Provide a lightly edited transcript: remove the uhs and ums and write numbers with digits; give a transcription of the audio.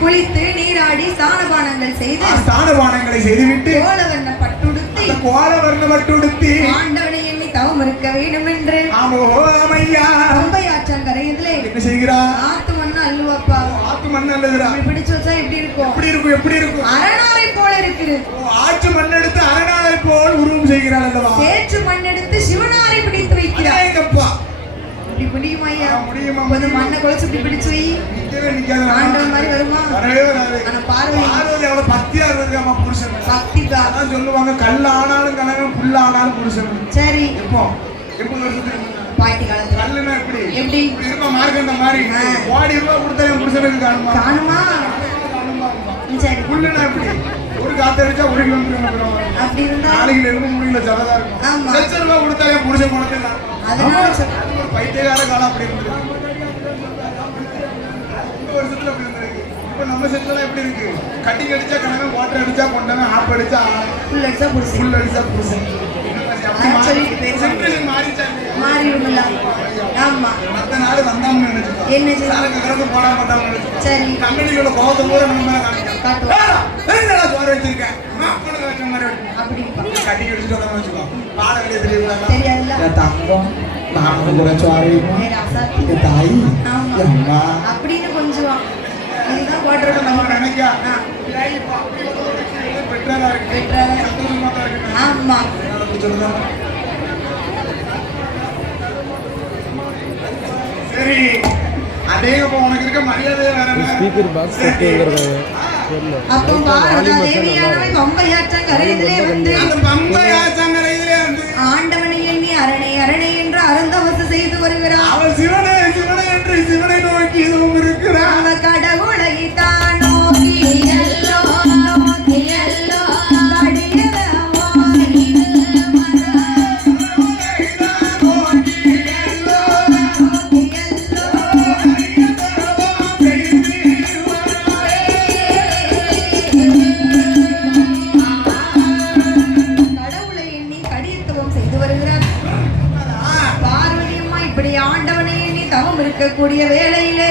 குளித்து நீராடி ஸ்நானபானங்களை செய்துவிட்டு கோலவர்ண பட்டுடுத்தி ஆண்டவனை எண்ணி தவம் இருக்க வேண்டும் என்று பம்பையாற்றன் கரையிலே என்ன செய்கிறார்? ஆத்து மண்ணு அல்லுவாப்பா. ஆத்து மண்ணு அல்லுகிறா. பிடிச்சு வச்சா எப்படி இருக்கும்? எப்படி இருக்கும்? அரணாரை போல இருக்குது. ஆற்று மண் எடுத்து அரணாரை போல் உருவம் செய்கிறாள் அல்லவா? சேற்று மண் எடுத்து சிவனாரை பிடித்து வைக்கிறார். எங்கப்பா இப்படி முடியுமா ஐயா? முடியுமா? கொஞ்சம் மண்ணை குழைச்சு இப்படி பிடிச்சு வை. ஆண்டவன் மாதிரி வருமா? வரவே வராது. ஆனா பார்வதி அவ்வளவு பக்தியா இருக்காமா புருஷன். பக்தி தான் சொல்லுவாங்க, கல் ஆனாலும் கனகம், புல் ஆனாலும் புருஷன். சரி, எப்போ வருஷத்துக்கு பாட்டி காலத்துல கல்லுனா எப்படி எப்படி இருப்பா? மார்க்கண்ட மாதிரி கோடி ரூபாய் கொடுத்தா என் புருஷனுக்கு காணுமா? சரி, புல்லுனா எப்படி? ஒரு காத்தடிச்சா 1 கிலோமீட்டர் அப்படி இருந்தா நாளைக்கு இருந்து 3 கிலோ ஜலதா இருக்கும். ஆமா, 1,00,000 ரூபாய் கொடுத்தா என் புருஷன் குணத்துல அதனால ஒரு பைத்தியக்கார காலம் அப்படி இருந்தது. வருஷத்துல அப்படி இருந்திருக்கு. இப்ப நம்ம செட்லாம் எப்படி இருக்கு? கட்டிங் அடிச்சா கணவன், வாட்டர் அடிச்சா கொண்டவன், ஆப் அடிச்சா புல் அடிச்சா புருஷன். மாறிடும்ல. ஆமா, மத்த நாள் வந்தாங்கன்னு நினைச்சுக்கோ. என்ன சரக்கு கறந்து போட மாட்டாங்கன்னு நினைச்சுக்கோ. சரி, கம்பெனிக்குள்ள கோவத்தை பூரா நம்ம மேல காட்டுவோம். என்னடா சோறு வச்சிருக்கேன் அப்படி கட்டிங் அடிச்சுட்டு வந்தாங்கன்னு வச்சுக்கோ. பாட வெளியே தெரியுங்களா? தெரியாதுல்ல. தங்கம் நான் கொஞ்சம் சோறு தாய் அம்மா அப்படின்னு கொஞ்சம் இதுதான் போட்டுருக்க நம்ம நினைக்கா. ஆமா, சரி. அதே உனக்கு இருக்க மரியாதையே வேற. ஸ்பீக்கர் பாக்ஸ் அப்போ தேவியானவை பம்பையாற்றங்கரையிலே வந்து ஆண்டவனை எண்ணி அரணை அரணை என்று அருந்தவசு செய்து வருகிறார். அவள் சிவனை சிவனை என்று சிவனை நோக்கி இதுவும் இருக்கிறார். அவ கடவுளை தான் நோக்கி எல்லோ நோக்கி எல்லோ இருக்கக்கூடிய வேளையிலே